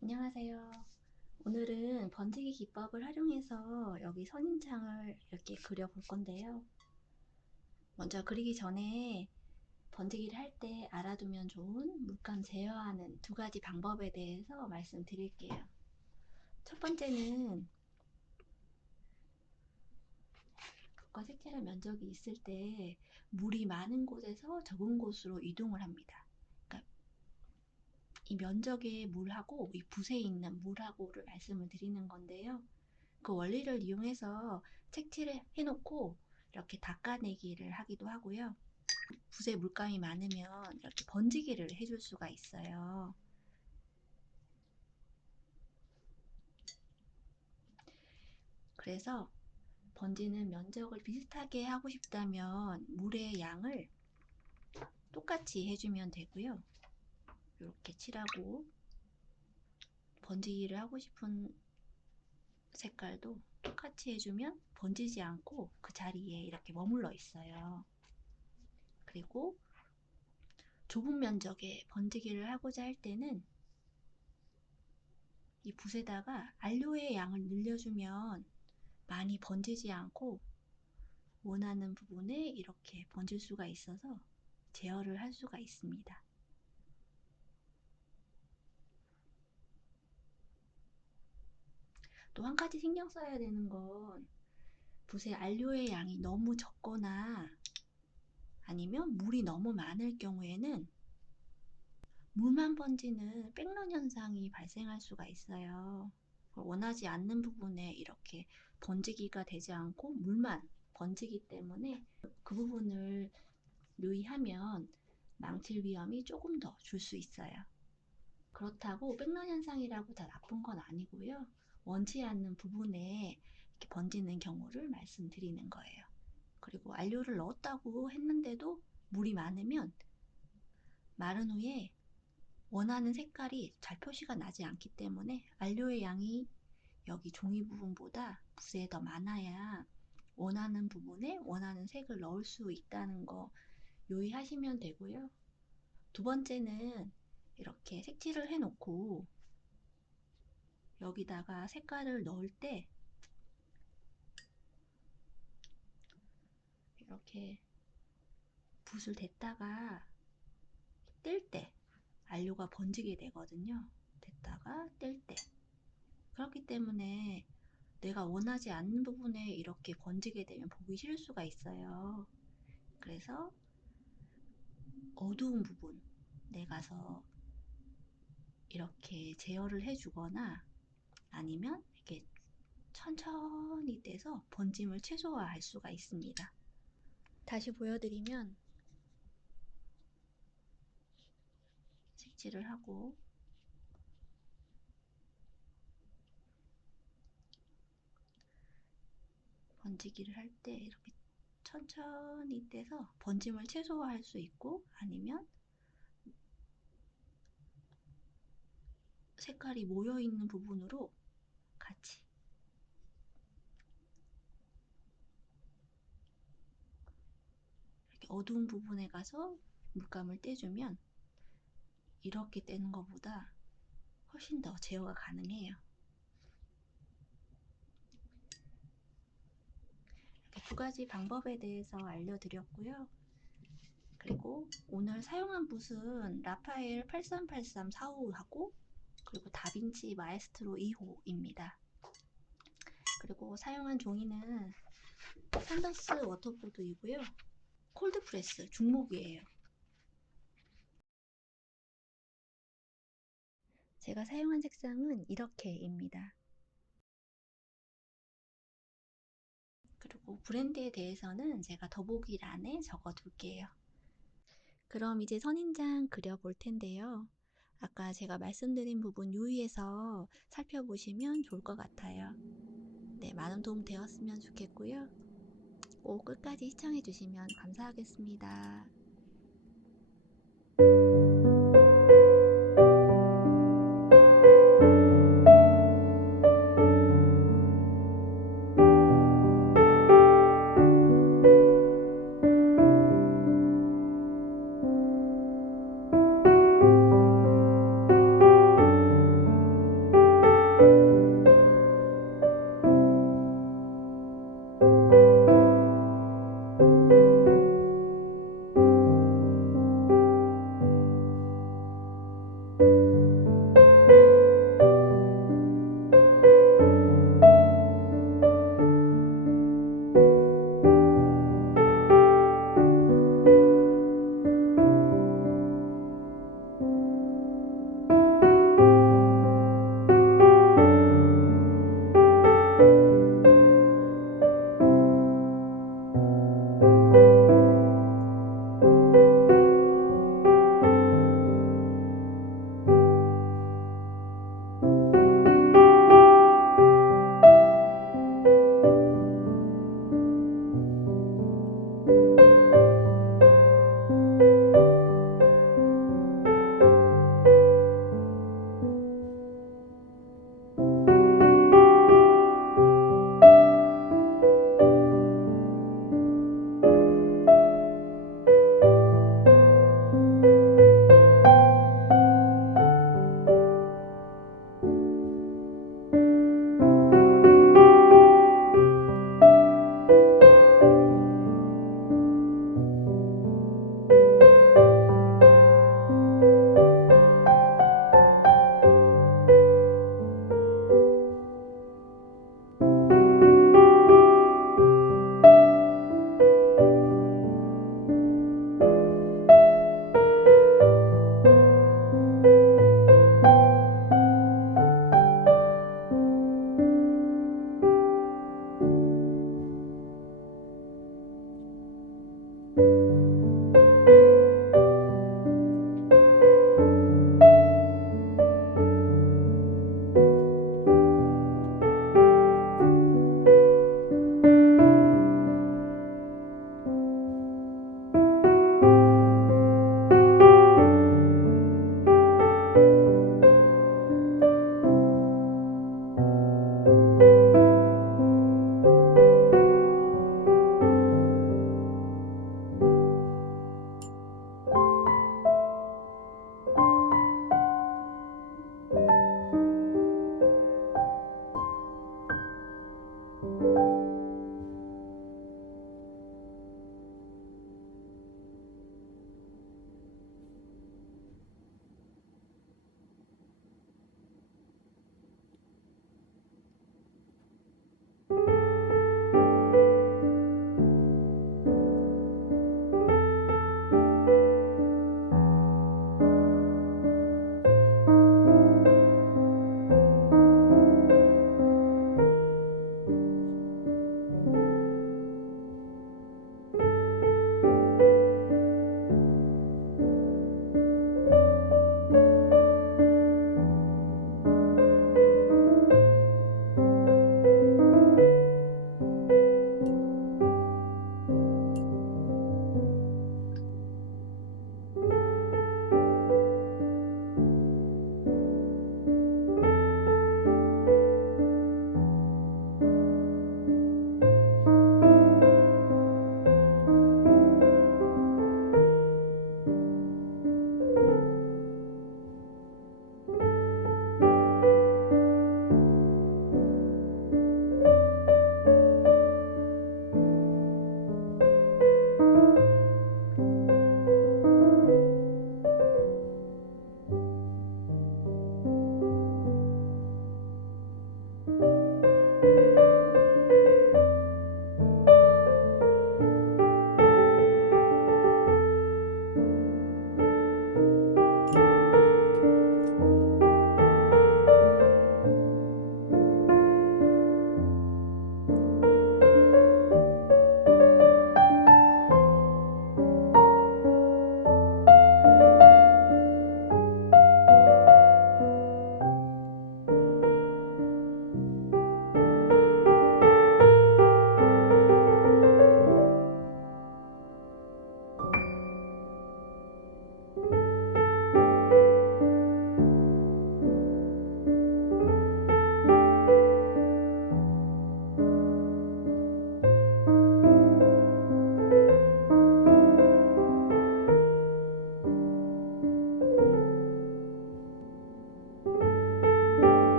안녕하세요. 오늘은 번지기 기법을 활용해서 여기 선인장을 이렇게 그려볼 건데요. 먼저 그리기 전에 번지기를 할 때 알아두면 좋은 물감 제어하는 두 가지 방법에 대해서 말씀드릴게요. 첫 번째는 붓과 색칠할 면적이 있을 때 물이 많은 곳에서 적은 곳으로 이동을 합니다. 그러니까 이 면적의 물하고 이 붓에 있는 물하고를 말씀을 드리는 건데요. 그 원리를 이용해서 색칠을 해놓고 이렇게 닦아내기를 하기도 하고요. 붓에 물감이 많으면 이렇게 번지기를 해줄 수가 있어요. 그래서 번지는 면적을 비슷하게 하고 싶다면 물의 양을 똑같이 해주면 되고요. 이렇게 칠하고 번지기를 하고 싶은 색깔도 똑같이 해주면 번지지 않고 그 자리에 이렇게 머물러 있어요. 그리고 좁은 면적에 번지기를 하고자 할 때는 이 붓에다가 안료의 양을 늘려주면 많이 번지지 않고 원하는 부분에 이렇게 번질 수가 있어서 제어를 할 수가 있습니다. 또 한 가지 신경 써야 되는 건 붓에 안료의 양이 너무 적거나 아니면 물이 너무 많을 경우에는 물만 번지는 백런 현상이 발생할 수가 있어요. 원하지 않는 부분에 이렇게 번지기가 되지 않고 물만 번지기 때문에 그 부분을 유의하면 망칠 위험이 조금 더 줄 수 있어요. 그렇다고 백런 현상이라고 다 나쁜 건 아니고요. 원치 않는 부분에 이렇게 번지는 경우를 말씀드리는 거예요. 그리고 안료를 넣었다고 했는데도 물이 많으면 마른 후에 원하는 색깔이 잘 표시가 나지 않기 때문에 안료의 양이 여기 종이 부분보다 붓에 더 많아야 원하는 부분에 원하는 색을 넣을 수 있다는 거 유의하시면 되고요. 두 번째는 이렇게 색칠을 해놓고 여기다가 색깔을 넣을 때 이렇게 붓을 댔다가 뗄 때 안료가 번지게 되거든요. 댔다가 뗄 때. 그렇기 때문에 내가 원하지 않는 부분에 이렇게 번지게 되면 보기 싫을 수가 있어요. 그래서 어두운 부분에 가서 이렇게 제어를 해주거나 아니면 이렇게 천천히 떼서 번짐을 최소화할 수가 있습니다. 다시 보여드리면 색칠을 하고 번지기를 할 때 이렇게 천천히 떼서 번짐을 최소화할 수 있고 아니면 색깔이 모여있는 부분으로 같이 이렇게 어두운 부분에 가서 물감을 떼주면 이렇게 떼는 것보다 훨씬 더 제어가 가능해요. 이렇게 두 가지 방법에 대해서 알려드렸고요. 그리고 오늘 사용한 붓은 라파엘 8383 4호하고 그리고 다빈치 마에스트로 2호입니다. 그리고 사용한 종이는 산더스 워터보드이고요. 콜드프레스 중목이에요. 제가 사용한 색상은 이렇게입니다. 그리고 브랜드에 대해서는 제가 더보기란에 적어둘게요. 그럼 이제 선인장 그려볼 텐데요. 아까 제가 말씀드린 부분 유의해서 살펴보시면 좋을 것 같아요. 네, 많은 도움 되었으면 좋겠고요. 꼭 끝까지 시청해주시면 감사하겠습니다.